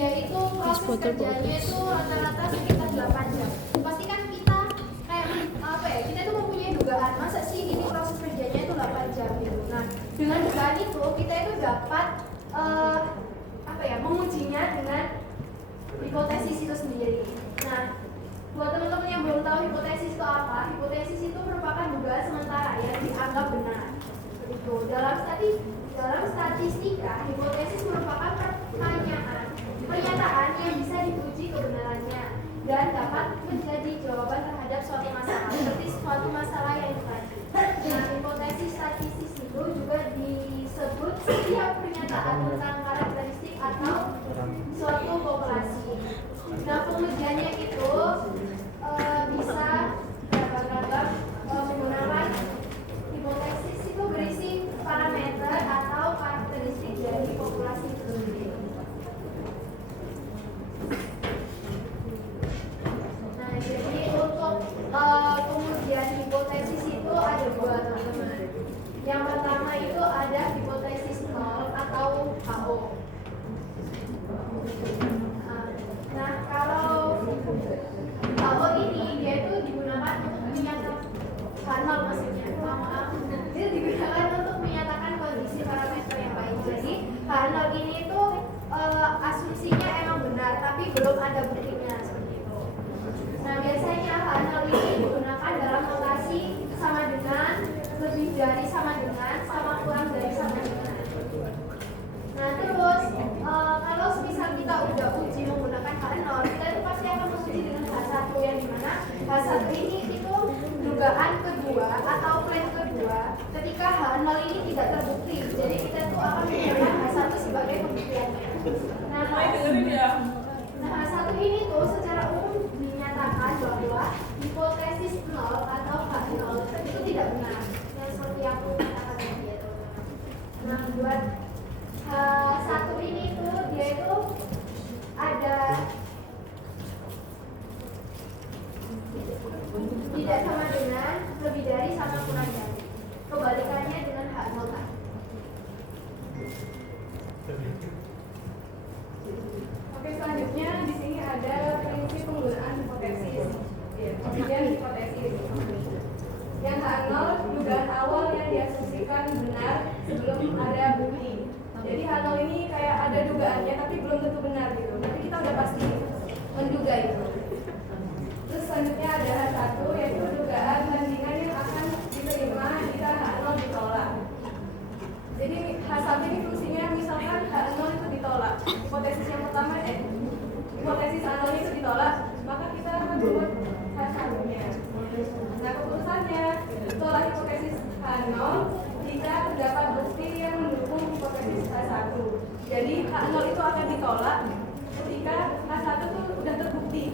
dia itu proses kerjanya itu rata-rata sekitar 8 jam. Pasti kan kita kayak apa ya, kita itu mempunyai dugaan masa sih ini proses kerjanya itu 8 jam gitu. Nah dengan dugaan itu kita itu dapat apa ya, mengujinya dengan hipotesis itu sendiri. Nah buat teman-teman yang belum tahu hipotesis itu apa, hipotesis itu merupakan dugaan sementara yang dianggap benar. Itu dalam statistika, hipotesis merupakan pernyataan yang bisa diuji kebenarannya dan dapat menjadi jawaban terhadap suatu masalah, seperti suatu masalah yang dikaji. Nah, hipotesis statistis itu juga disebut setiap pernyataan tentang karakteristik atau suatu populasi. Nah, pengujiannya itu bisa beragam menggunakan hipotesis itu berisi parameter atau karakteristik dari populasi itu sendiri. Nah, jadi untuk pengujian hipotesis itu ada dua, teman-teman. Yang pertama itu ada hipotesis nol atau HO. Nah, kalau HO ini dia itu digunakan untuk menyatakan maksudnya, dia digunakan untuk menyatakan kondisi parameter yang baik. Jadi H0 ini itu asumsinya emang benar, tapi belum ada buktinya seperti itu. Nah biasanya H0 ini digunakan dalam notasi sama dengan, lebih dari sama dengan, sama kurang dari sama dengan. Nah terus kalau misal kita udah uji menggunakan H0, kita itu pasti akan menguji dengan H1 yang dimana H1 ini itu dugaan kedua atau klaim kedua ketika H0 ini tidak terbukti. Jadi kita tuh akan menggunakan H1 sebagai pembuktiannya. Nah H1 ini tuh secara umum dinyatakan bahwa hipotesis 0 atau H0 itu tidak benar. Yang seperti yang aku katakan tadi ya teman-teman. Nah buat H1 ini tuh dia itu ada tidak sama dengan, lebih dari, sama kurang dari. Kebalikannya dengan H0 tadi. Oke, selanjutnya di sini ada prinsip penggunaan hipotesis. Kemudian hipotesis. Yang H0 dugaan awal yang diasumsikan benar sebelum ada bukti. Jadi H0 ini kayak ada dugaannya tapi belum tentu benar gitu. Nanti kita udah pasti menduga itu. Terus selanjutnya ada H1 yaitu dugaan bandingan yang akan diterima jika H0 ditolak. Jadi H1 ini fungsinya misalkan H0 itu ditolak. Hipotesis yang pertama hipotesis H0 itu ditolak, maka kita akan membuat H1-nya. Nah keputusannya tolak hipotesis H0 jika terdapat bukti yang mendukung hipotesis H1. Jadi H0 itu akan ditolak ketika H1 itu sudah terbukti.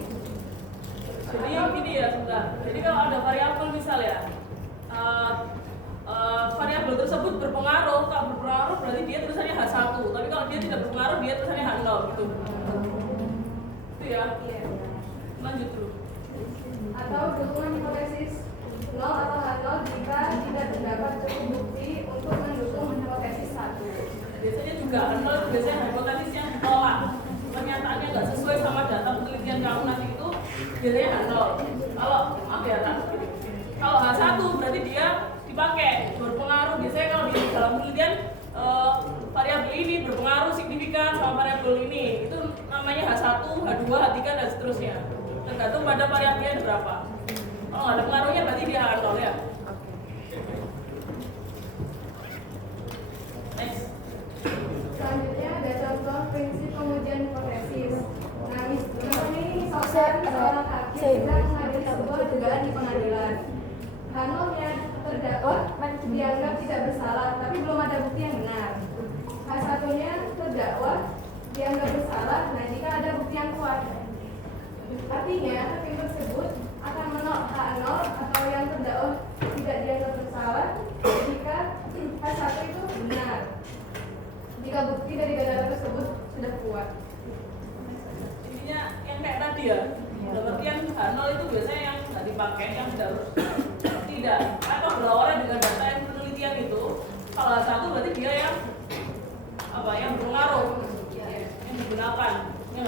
Jadi gini ya sebentar. Jadi kalau ada variabel misal ya, variabel tersebut berpengaruh. Kalau berpengaruh berarti dia tulisannya H1. Tapi kalau dia tidak berpengaruh dia tulisannya H0 gitu. Itu ya. Iya. Lanjut dulu. Atau dukungan hipotesis 0 atau H0 jika tidak terdapat cukup bukti untuk mendukung hipotesis 1. Biasanya juga H0 itu biasanya hipotesis yang ditolak. Pernyataannya nggak sesuai sama data penelitian kamu nanti itu biasanya H0. Kalau kalau H1 berarti dia dipakai berpengaruh. Biasanya kalau di dalam penelitian variabel ini berpengaruh signifikan sama variabel ini, itu namanya H1, H2, H3 dan seterusnya. Tergantung pada variabelnya berapa. Kalau nggak ada pengaruhnya berarti dia H0 ya. Next. Selanjutnya ada contoh prinsip pengujian hipotesis. Nah, ini misalkan seorang hakim sedang mengadili sebuah dugaan di pengadilan. H0-nya terdakwa dianggap tidak bersalah, tapi belum ada bukti yang benar. H1-nya terdakwa dianggap bersalah, nah jika ada bukti yang kuat. Artinya, hakim tersebut akan menolak H0 atau yang terdakwa tidak dianggap bersalah jika H1 itu benar. Jika bukti dari data tersebut sudah kuat. Intinya yang kayak tadi ya, dalam artian H0 itu biasanya yang nggak dipakai, yang harus tidak atau berlawanan dengan data yang penelitian itu. Kalau H1 berarti dia yang apa, yang berpengaruh, yang digunakan, yang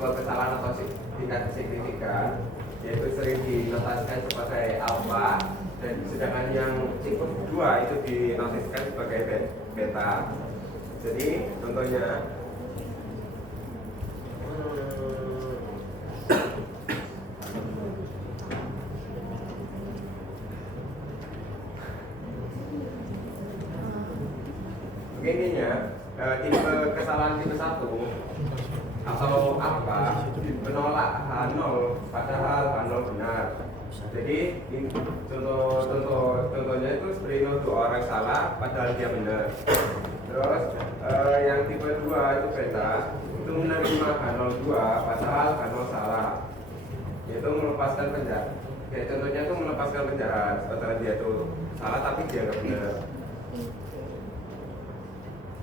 tipe kesalahan atau tingkat signifikan, yaitu sering dinotasikan sebagai alfa, dan sedangkan yang tipe 2 itu dinotasikan sebagai beta. Jadi contohnya begininya, tipe kesalahan tipe 1 atau apa menolak H0 padahal H0 benar. Jadi contohnya itu seperti itu, orang salah padahal dia benar. Terus yang tipe 2 itu beta, itu menerima H02 padahal H0 salah, yaitu melepaskan penjahat. Ya, contohnya itu melepaskan penjahat padahal dia itu salah tapi dia nggak benar.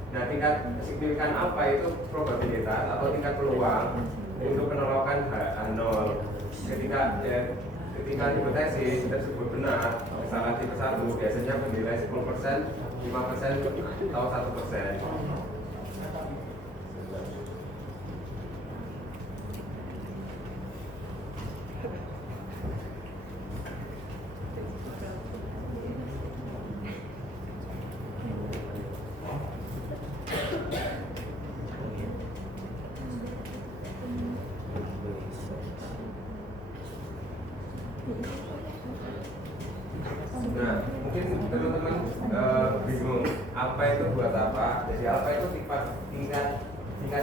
Nah, tingkat signifikan apa itu probabilitas atau tingkat peluang untuk penolakan H0. Ketika hipotesis tersebut benar, kesalahan tipe 1 biasanya bernilai 10%, 5%, atau 1%. Nah, mungkin teman-teman bingung apa itu buat apa. Jadi apa itu tingkat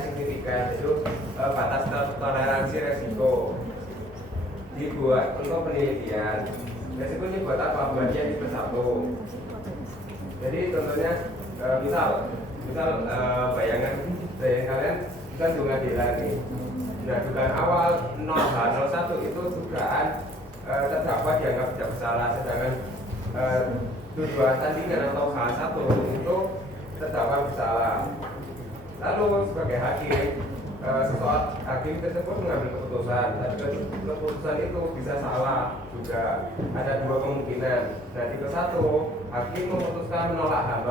signifikan, itu batas toleransi resiko dibuat untuk penelitian. Resikonya buat apa? Buat dia tipe 1. Jadi contohnya misal bayangan kalian kan pengadilan nih. Nah, dugaan awal 0H01 itu dugaan terdakwa dianggap tidak bersalah, sedangkan tuduhan tandingan atau H1 itu terdakwa bersalah. Lalu sebagai hakim, hakim tersebut mengambil keputusan, tapi keputusan itu bisa salah juga. Ada dua kemungkinan. Nah, tipe 1, hakim memutuskan menolak H0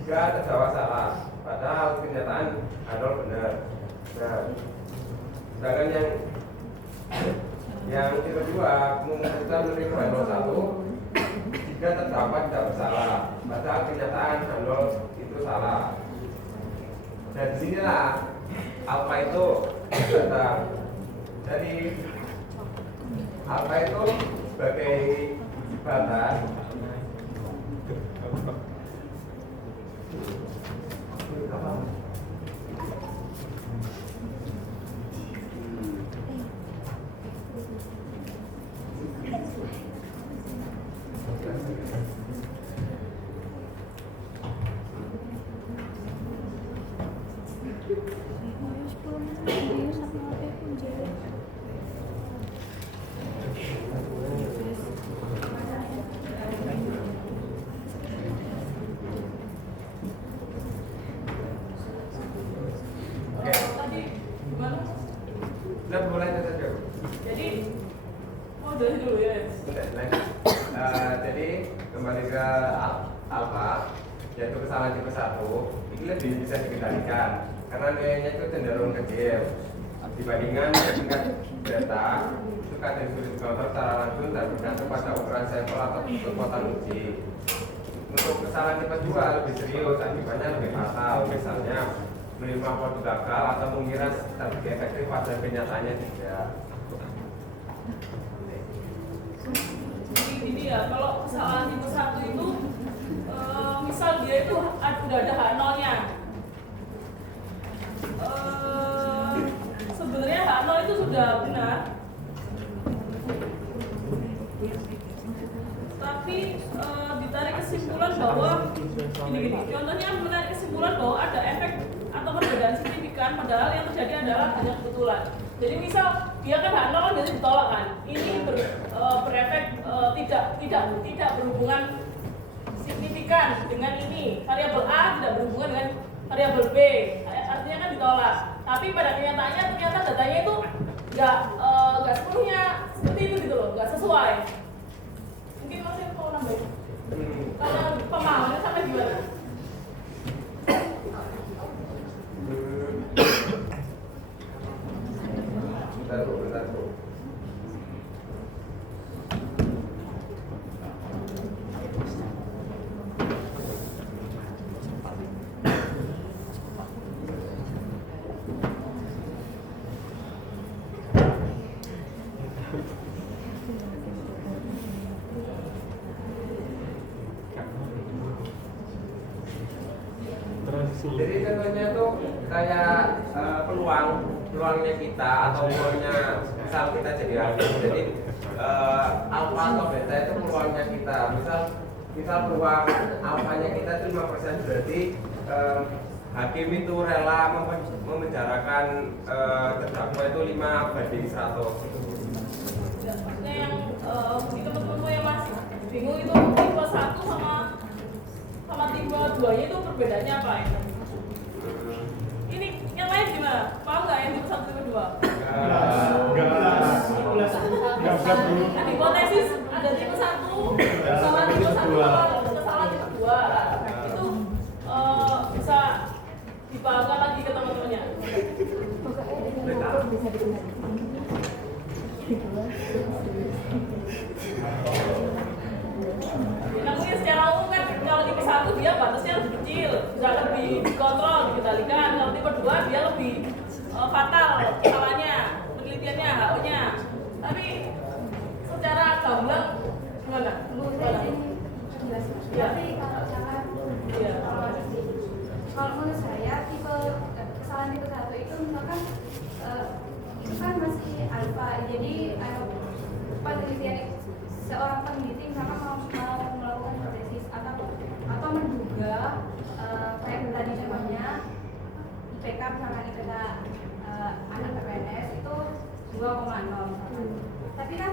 jika terdakwa salah, padahal kenyataan H0 benar. Nah, sedangkan yang tipe 2 memutuskan menerima H01 jika terdakwa tidak bersalah, padahal kenyataan H0 itu salah. Dan disinilah alfa itu datang. Jadi alfa itu sebagai batas jadi kembali ke alfa, yaitu kesalahan tipe 1 ini lebih bisa dikendalikan karena nilainya itu cenderung kecil dibandingkan tingkat beta. Itu kadang sulit dikontrol secara langsung dan bergantung pada ukuran sampel atau kekuatan uji. Untuk kesalahan tipe 2 lebih serius, akibatnya lebih fatal, misalnya menerima produk gagal atau mengira strategi efektif pada kenyataannya tidak. Jadi ya, kalau kesalahan tipe 1 itu misal dia itu udah ada H0-nya, sebenarnya H0 itu sudah benar, tapi ditarik kesimpulan bahwa gini, contohnya menarik kesimpulan bahwa ada efek atau perbedaan signifikan, padahal yang terjadi adalah hanya kebetulan. Jadi misal dia kan H0 kan biasanya ditolak kan, ini berefek tidak berhubungan signifikan dengan ini, variabel A tidak berhubungan dengan variabel B, artinya kan ditolak. Tapi pada kenyataannya ternyata datanya itu nggak sepenuhnya seperti itu gitu loh, nggak sesuai. Mungkin masih mau nambahin. Kalau pemahamannya sampai gimana? Jadi contohnya tuh kayak peluangnya kita atau peluangnya misal kita jadi hakim. Jadi alfa atau beta itu peluangnya kita. Misal peluang alfanya kita itu 5%, berarti hakim itu rela memenjarakan terdakwa itu 5/100. Maksudnya yang di teman-temanmu yang masih bingung itu tipe 1 sama tipe 2-nya itu perbedaannya apa ya? Ini yang lain gimana? Paham nggak yang tipe 1 tipe 2? Kan hipotesis ada tipe 1 sama tipe 1 sama kesalahan tipe 2. Itu bisa dipahamkan lagi ke teman-temannya. Namun secara umum kan kalau tipe 1 dia batasnya lebih kecil, bisa lebih dikontrol, dikendalikan. Kalau tipe 2 dia lebih fatal salahnya, penelitiannya, haknya. Tapi secara gamblang gimana? Ya. Tapi kalau misalkan kalau menurut saya tipe kesalahan tipe 1 itu misalkan itu kan masih alfa, jadi penelitian seorang peneliti misalkan mau melakukan hipotesis atau menduga kayak tadi contohnya IPK misalkan IPK anak PNS itu 2,0 misalkan. Tapi kan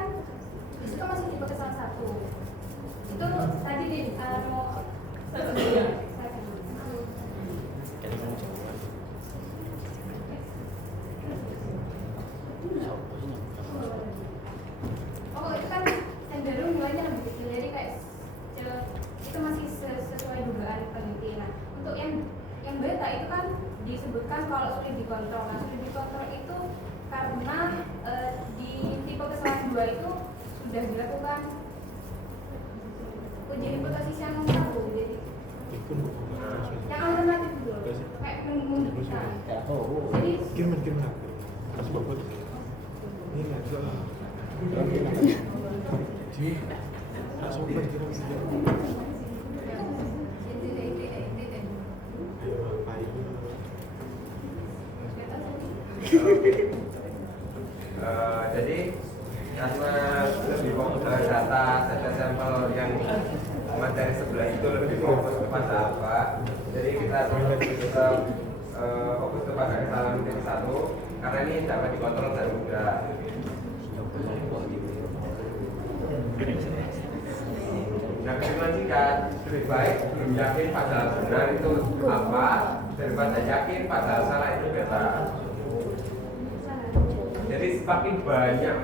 di situ masih tipe kesalahan 1. Itu tadi di mau itu kan cenderung nilainya lebih kecil, jadi kayak itu masih sesuai dugaan peneliti. Nah, untuk yang beta itu kan disebutkan kalau sulit dikontrol. Nah, sulit dikontrol itu karena di tipe kesalahan 2 itu sudah dilakukan uji hipotesis yang 1, jadi yang alternatif dulu kayak menunjukkan. Jadi kirim masih bagus ini nggak bisa jadi langsung berkirim Jadi karena lebih fokus ke data sampel yang materi sebelah itu lebih fokus kepada apa, jadi kita tetap fokus kepada kesalahan tipe 1 karena ini dapat dikontrol dan mudah. Nah, kesimpulan singkat, lebih baik belum yakin padahal benar itu apa daripada yakin padahal salah itu beta. Jadi semakin banyak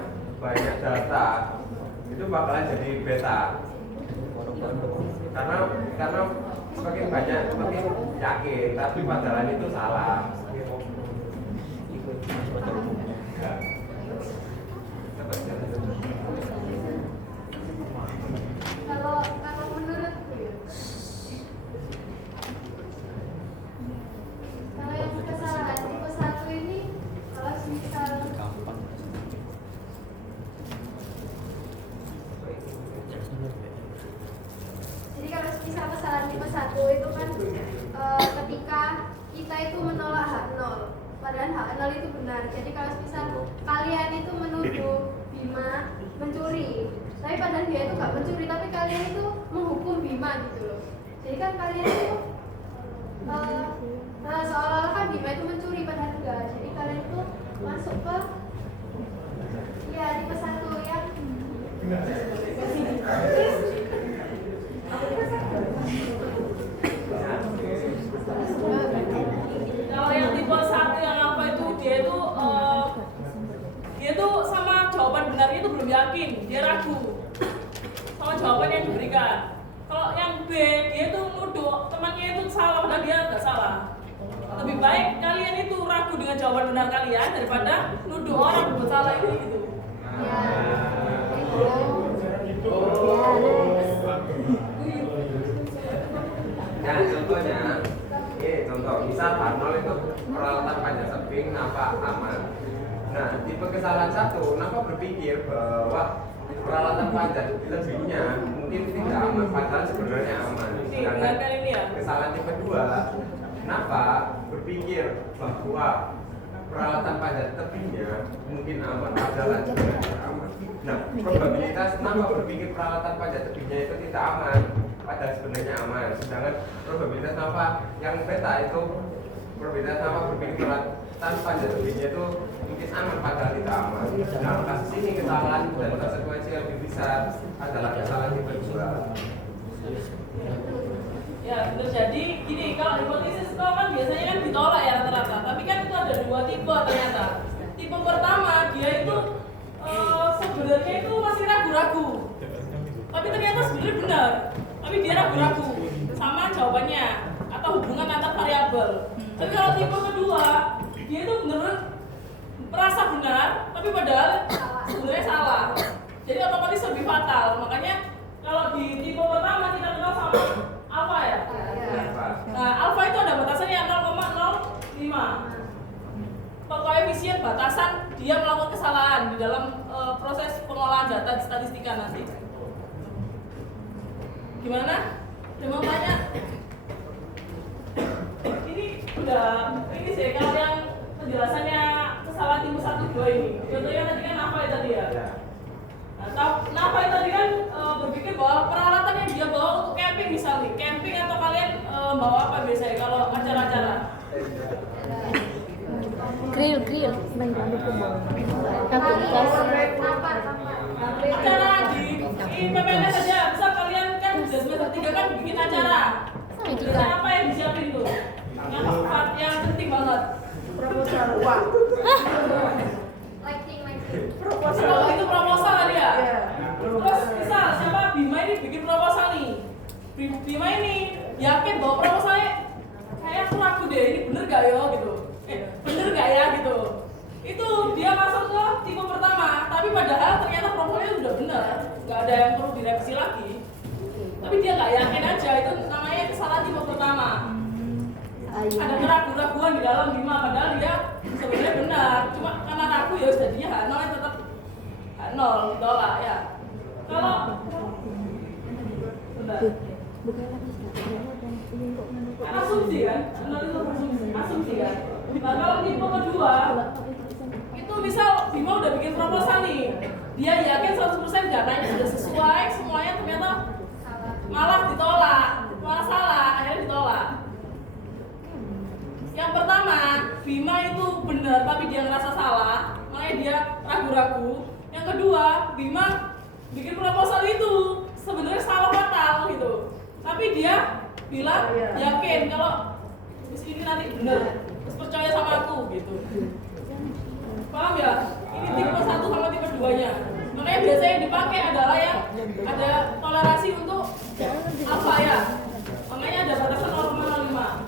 data itu bakalan jadi beta. Karena semakin banyak semakin yakin, tapi padahal itu salah. Kalau menurutku ya, kalau yang kesalahan tipe 1 ini kalau misal jadi kalau misal kesalahan tipe 1 itu kan ketika kita itu menolak hak 0 padahal hak 0 itu benar. Jadi kalau misal kalian itu menuduh Bima mencuri, tapi padahal dia itu nggak mencuri, tapi kalian itu menghukum Bima gitu loh. Jadi kan kalian itu seolah-olah kan Bima itu mencuri padahal enggak. Jadi kalian itu masuk ke tipe 1 yang Kalau yang tipe 1 yang apa itu dia tuh sama jawaban benarnya itu belum yakin, dia ragu sama jawaban yang diberikan. Kalau yang B dia tuh nuduh temannya itu salah padahal dia nggak salah. Lebih baik kalian itu ragu dengan jawaban benar kalian daripada nuduh orang berbuat salah itu gitu. Nah, contohnya, contoh, misal Arnold itu peralatan panjat tebing nampak aman. Nah, tipe kesalahan 1, nampak berpikir bahwa peralatan panjat tebingnya mungkin tidak aman, padahal sebenarnya aman. Karena kesalahan tipe 2, kenapa berpikir bahwa peralatan panjat tebingnya mungkin aman padahal sebenarnya tidak aman. Nah, probabilitas kenapa berpikir peralatan panjat tebingnya itu tidak aman padahal sebenarnya aman. Sedangkan probabilitas apa yang beta itu probabilitas apa berpikir peralatan panjat tebingnya itu mungkin aman padahal tidak aman. Nah, kasus ini kesalahan dan konsekuensi yang lebih besar adalah kesalahan yang kedua. Ya, terjadi gini, kalau hipotesis itu kan biasanya kan ditolak ya rata-rata. Tapi kan itu ada dua tipe ternyata. Tipe pertama dia itu sebenarnya itu masih ragu-ragu. Tapi ternyata sebenarnya benar. Tapi dia ragu-ragu sama jawabannya atau hubungan antar variabel. Tapi kalau tipe kedua, dia itu benar-benar merasa benar, tapi padahal sebenarnya salah. Jadi otomatis lebih fatal. Makanya kalau di tipe pertama kita kenal sama alfa ya. Nah, alfa itu ada batasannya 0,05. Koefisien batasan dia melakukan kesalahan di dalam proses pengolahan data di statistika nanti. Gimana? Udah mau tanya? Ini udah ini sih kalau yang penjelasannya kesalahan tipe 1 2 ini. Contohnya tadi kan apa ya tadi ya? Nah, apa itu tadi kan berpikir bahwa peralatan yang dia bawa untuk camping misalnya, camping atau kalian bawa apa biasanya kalau acara-acara? Grill Acara di PPNS saja, misal kalian kan sudah semester 3 kan bikin acara. Biasanya apa yang disiapin tuh? Yang penting banget. Proposal uang. Lighting. Kalau itu proposal tadi ya. Terus misal siapa Bima ini bikin proposal nih. Bima ini yakin bahwa proposalnya kayak aku ragu deh, ini bener gak ya gitu. Bener gak ya gitu. Itu dia masuk ke tipe pertama, tapi padahal ternyata proposalnya sudah bener, gak ada yang perlu direvisi lagi. Tapi dia gak yakin aja, itu namanya kesalahan tipe pertama. Ada keraguan-raguan di dalam Bima, padahal dia sebenarnya benar, cuma karena ragu ya jadinya H0 yang tetap H0 ditolak ya. Kalau asumsi kan, asumsi kan. Nah kalau tipe kedua itu misal Bima udah bikin proposal nih, dia yakin 100% datanya sudah sesuai semuanya, ternyata malah ditolak, malah salah, akhirnya ditolak. Yang pertama, Bima itu benar tapi dia ngerasa salah, makanya dia ragu-ragu. Yang kedua, Bima bikin proposal itu sebenarnya salah fatal gitu, tapi dia bilang yakin kalau ini nanti benar, terus percaya sama aku gitu. Paham ya? Ini tipe 1 sama tipe 2-nya. Makanya biasanya yang dipakai adalah yang ada toleransi untuk apa ya? Makanya ada batasan 0,05.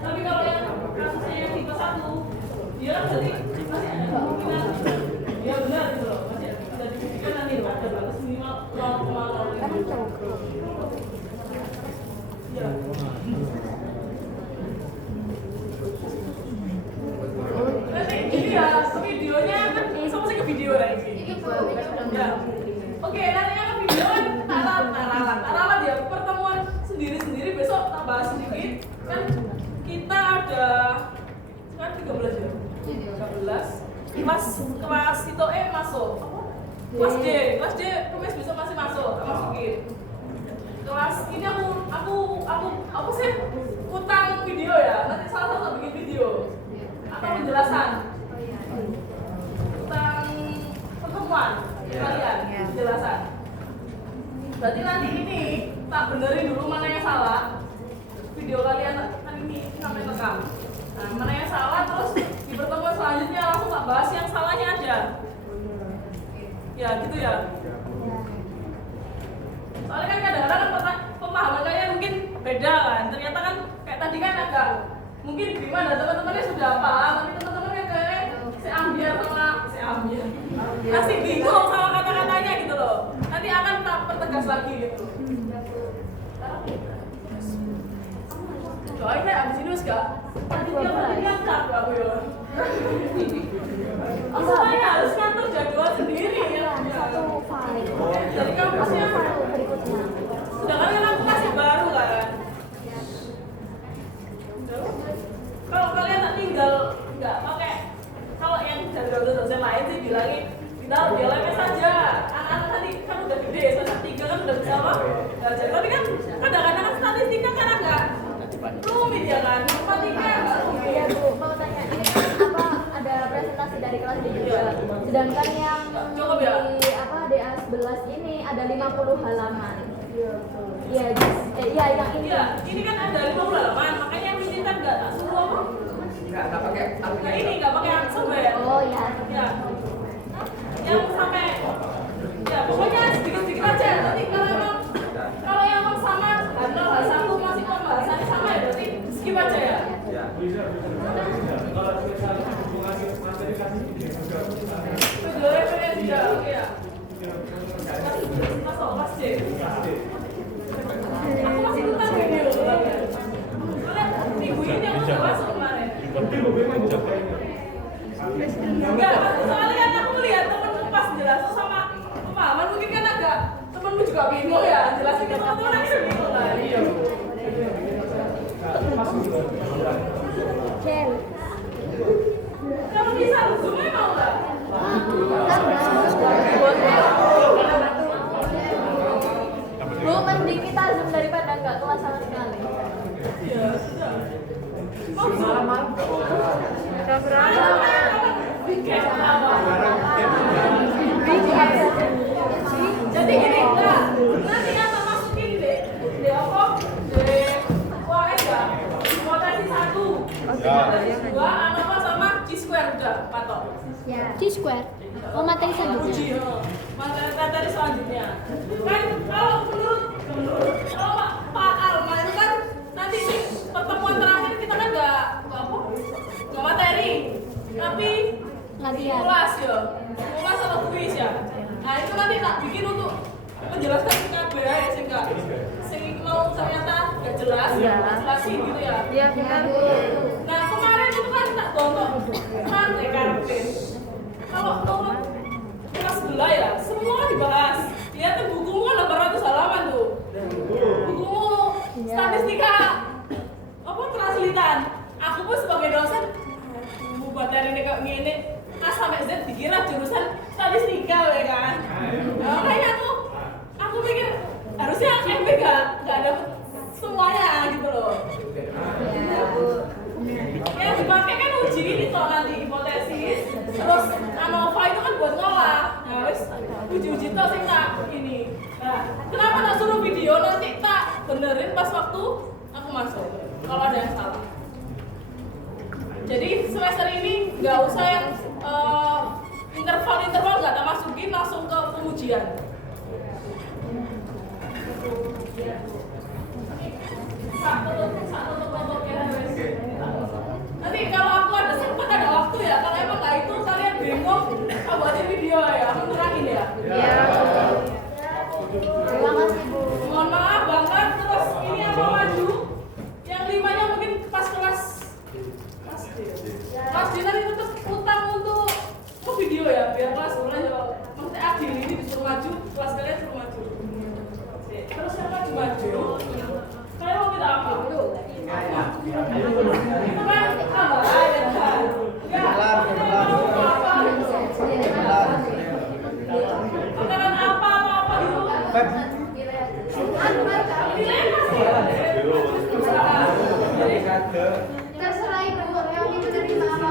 Tapi kalau yang kasusnya yang tipe 1, dia kan berarti masih ada kemungkinan dia benar gitu loh, masih bisa dibuktikan nanti loh, ada batas minimal 0,05. Ya. Nanti ini ya, videonya kan sama sih ke video lagi. Ya. Oke, nanti yang video kan taralat ya, pertemuan sendiri-sendiri besok tak bahas sedikit. Kan kita ada sekarang 13 ya? 13 kelas itu masuk kelas D kemis besok masih masuk, masukin kelas ini aku sih utang video ya, nanti salah satu bikin video atau penjelasan utang pertemuan kalian penjelasan. Berarti nanti ini tak benerin dulu mana yang salah. video kalian tadi ini sampai rekam. Nah, mana yang salah terus di pertemuan selanjutnya langsung tak bahas yang salahnya aja. Ya gitu ya. Soalnya kan kadang-kadang kan pemahaman kalian mungkin beda kan. Ternyata kan kayak tadi kan agak mungkin gimana teman-temannya sudah paham, tapi teman-temannya kayak seambiar masih bingung sama kata-katanya gitu loh. Nanti akan tak pertegas lagi gitu. Doain deh abis ini gak? Tadi dia diangkat aku ya. Soalnya harus ngatur jadwal sendiri ya. Satu file. Jadi kampusnya Berikutnya. sedangkan kan aku masih baru kan. Kalau kalian tak tinggal nggak pakai, kalau yang dari dosen lain sih bilangin kita di LMS saja. Anak-anak tadi kan udah gede, semester 3 kan udah bisa apa? Belajar. Tapi kan kadang-kadang kan statistika kan agak rumit ya kan. Matematika agak rumit. Iya Bu, mau tanya ini kan apa ada presentasi dari kelas D juga. Sedangkan yang Cukup ya? di apa DA 11 ini ada 50 halaman. Iya, iya yang ini. Iya, ini kan ada 50 halaman, makanya yang ini kan nggak tak suruh apa? Nggak pakai Nah ini nggak pakai aksesor ya? Oh ya. Ya, yang sampai ya pokoknya sedikit-sedikit aja. Nanti kalau yang sama handle H1 masih pembahasannya sama ya, berarti skip aja ya. ya. Video referensi juga, oke ya. Masuk pas C. Aku masih tentang video soalnya. Soalnya minggu ini aku udah masuk kemarin. Enggak, soalnya kan aku melihat temenmu pas jelas sama pemahaman mungkin kan agak temenmu juga bingung ya, jelasin ke teman-teman aja bingung lah. Iya. Cel. Kalau bisa zoom-nya mau nggak? Bu, mending kita zoom daripada nggak kelas sama sekali. Iya, sudah. Oh, zoom. Kayak apa? Jadi gini, enggak. Nanti yang tak masukin deh. Di apa? Di UAS ya. Hipotesis 1. Hipotesis 2, ANOVA sama C-square udah, patok. C-square. Oh, materi selanjutnya. Uji, materi selanjutnya. Kan kalau menurut kalau Pak Alma itu kan nanti ini pertemuan terakhir kita kan nggak materi, tapi Latihan. ulas ya, ulas atau kuis ya. Nah itu nanti tak bikin untuk menjelaskan KB ya, sing mau ternyata nggak jelas, jelasin gitu ya. Iya benar Bu. Nah kemarin itu kan tak tonton santai karpet. Kalau kelas sebelah ya, semua dibahas. Lihat tuh bukumu kan 800 halaman tuh. Bukumu statistika apa translitan. Aku pun sebagai dosen materi ini kayak gini A sampai Z dikira jurusan statistika ya kan. Nah, makanya aku pikir harusnya MP gak dapet semuanya gitu loh. Yang dipakai kan uji ini toh nanti hipotesis, terus ANOVA itu kan buat ngolah. Nah, wis uji-uji toh sing tak ini. Nah, kenapa tak suruh video nanti tak benerin pas waktu aku masuk kalau ada yang salah. Jadi semester ini nggak usah yang interval nggak tak masukin langsung ke pengujian. Satu kelompok ya. Nanti kalau aku ada sempat ada waktu ya, kalau emang nggak itu kalian bingung, aku buatin video ya, aku terangin ya. Iya. Terima kasih Bu. Mohon maaf banget, terus ini apa maju? Yang 5-nya mungkin pas kelas D nanti tetap utang untuk video ya, biar kelas mulai ya. Maksudnya adil ini disuruh maju, kelas kalian suruh maju. Terus yang maju, kalian mau kita apa? Itu kan tambah aja kan? Ya, makanan apa gitu? Terserah Ibu, yang Ibu terima apa?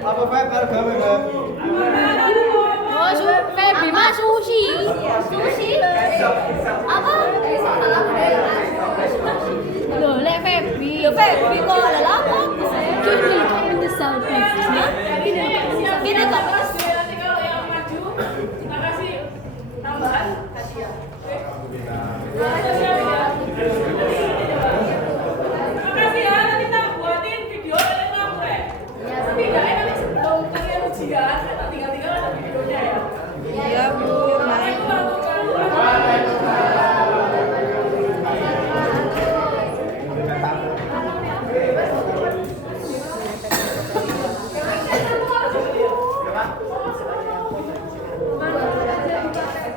Apa Feb? Harga Feb? Oh, Feby mah sushi. Sushi. Apa? Salah budaya. Febri kok ada lama. Gini, menyesal Febri. Gini kok. Nanti kalau yang maju kita kasih tambahan hadiah. Makasih ya, nanti kita buatin video kalian ngaku ya. Tapi nggak enak nih sebelum kalian ujian, tinggal ada videonya ya. Iya, Bu.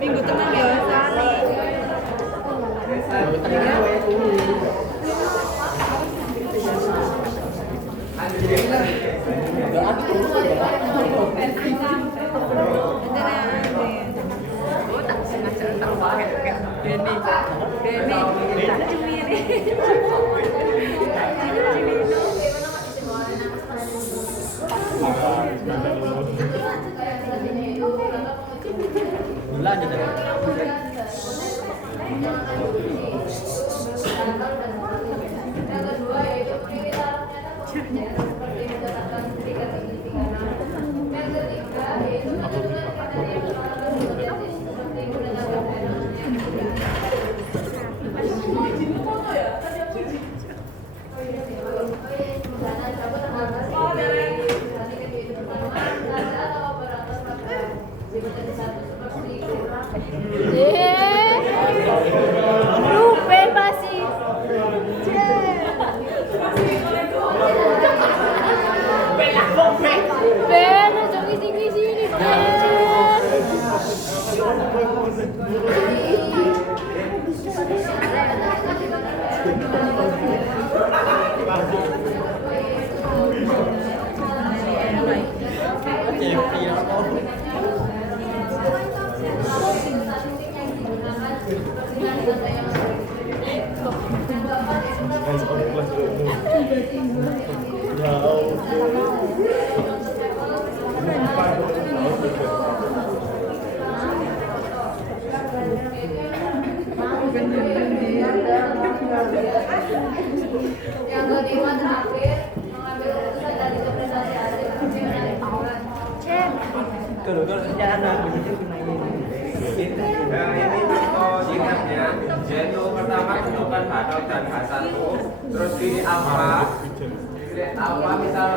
Minggu tenang ya, Sali. Bulan aja deh. Yang kedua yaitu yang ketiga yaitu Ruben pasti. Ben, jangan kisi-kisi ini, yang kelima terakhir mengambil keputusan dari representasi hasil pimpinan tahunan. Nah ini contoh singkatnya, yaitu pertama tentukan H0 dan H1, terus pilih alfa misal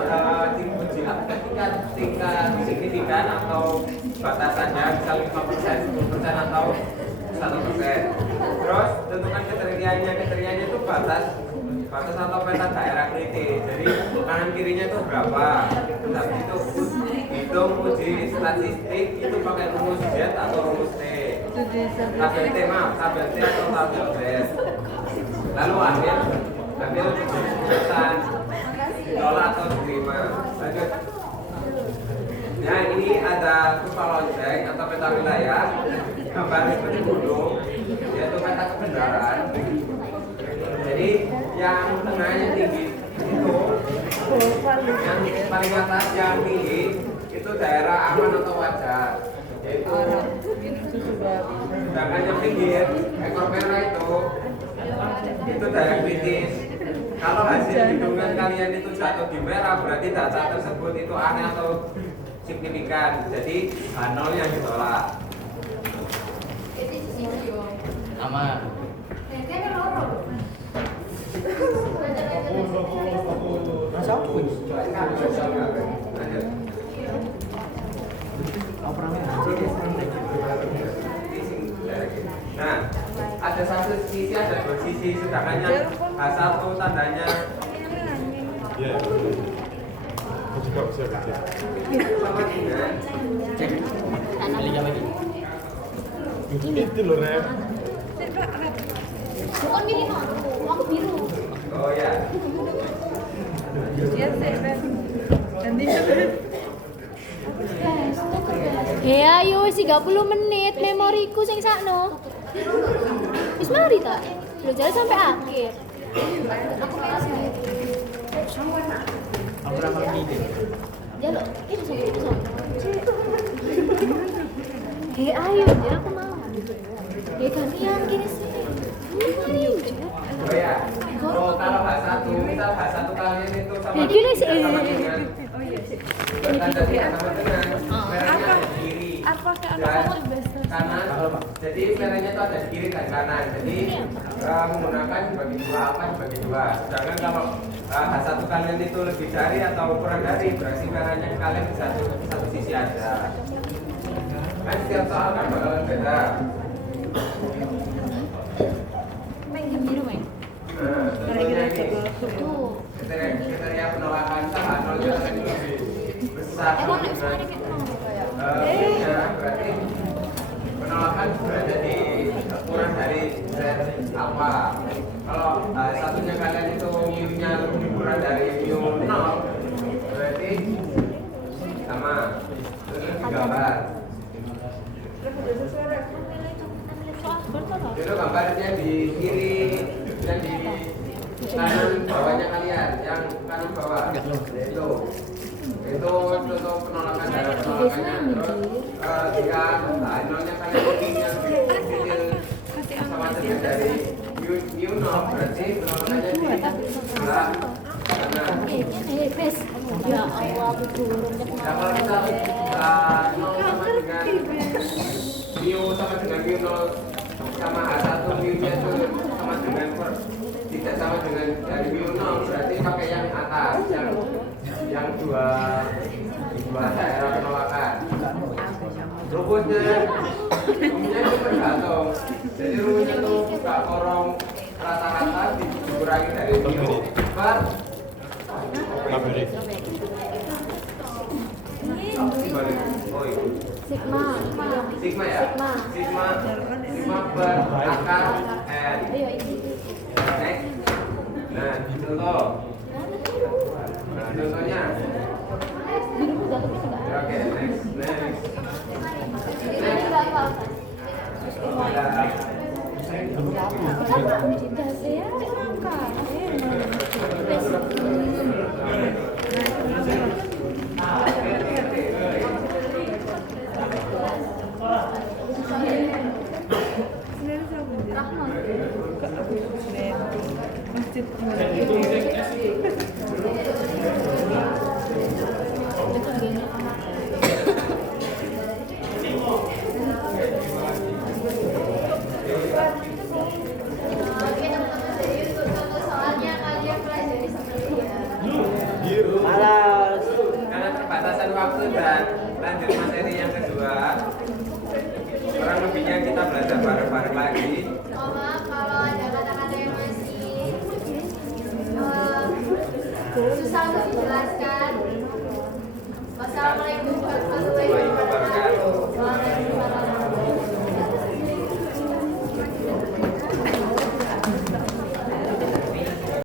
diuji ketika tingkat signifikan atau batasannya misal 5%, 10% atau 1%. Terus tentukan kriterianya itu batas atau peta daerah kritis. Jadi kanan kirinya itu berapa? Tapi itu hitung uji statistik itu pakai rumus Z atau rumus T. Tabel T atau tabel Z. Lalu ambil keputusan ditolak atau diterima. Lanjut. Nah ini ada kurva lonceng atau peta wilayah, gambar seperti gunung, yaitu peta kebenaran. Jadi yang tengahnya tinggi itu, yang paling atas yang tinggi itu daerah aman atau wajar, yaitu sedangkan yang pinggir ekor merah itu daerah kritis. Kalau hasil hitungan kalian itu jatuh di merah, berarti data tersebut itu aneh atau signifikan. Jadi H0 yang ditolak. Aman. Nah, ada satu sisi, ada dua sisi, sedangkan yang H1 tandanya Iya. Aku juga bisa baca. sama dengan Lihat lagi. Itu loh, Rep. Bukan gini no, aku biru. oh ya. Ya ayo 30 menit memoriku sing sakno. Wis mari ta. Lo jalan sampai akhir. Aku ramal gini. Jalo, itu so. Ayo, jadi aku mau. Gantian gini sih. Mari. Oh ya. Oh, kalau H1 kita tanda tidak sama dengan merahnya ada di kiri Apa dan kanan. Jadi merahnya itu ada di kiri dan kanan. Jadi menggunakan dibagi dua apa dibagi dua. Sedangkan kalau H1 kalian itu lebih dari atau kurang dari, berarti merahnya kalian di satu sisi aja. Kan setiap soal kan bakalan beda. Nah, contohnya ini kriteria penolakan salah nolnya tadi lebih besar dengan berarti penolakan berada di kurang dari Z apa. Kalau satunya kalian itu mu-nya lebih kurang dari mu 0, berarti sama. Terus digambar. Itu gambarnya di kiri dan di kanan bawahnya kalian, yang kanan bawah itu contoh penolakan darah penolakannya. Terus jika nolnya kalian bikinnya kecil sama dengan dari mu 0, berarti penolakannya di sebelah kanan. Ya Allah, aku turun Nah, kalau kita 0 sama dengan mu sama dengan mu 0 sama H1 mu-nya itu sama dengan tidak sama dengan dari mu 0, berarti pakai yang atas, yang dua daerah penolakan. Rumusnya itu tergantung. Jadi rumusnya itu buka korong rata-rata dikurangi dari mu per sigma ya, sigma per akar n. Next. Nah, contoh. Nah, contohnya. Oke, next. Oke teman-teman, jadi untuk contoh soalnya kalian pelajari seperti ya. Karena terbatasan waktu dan lanjut materi yang kedua, kurang lebihnya kita belajar bareng-bareng lagi. Oh, maaf kalau ada kata-kata yang masih susah untuk dijelaskan.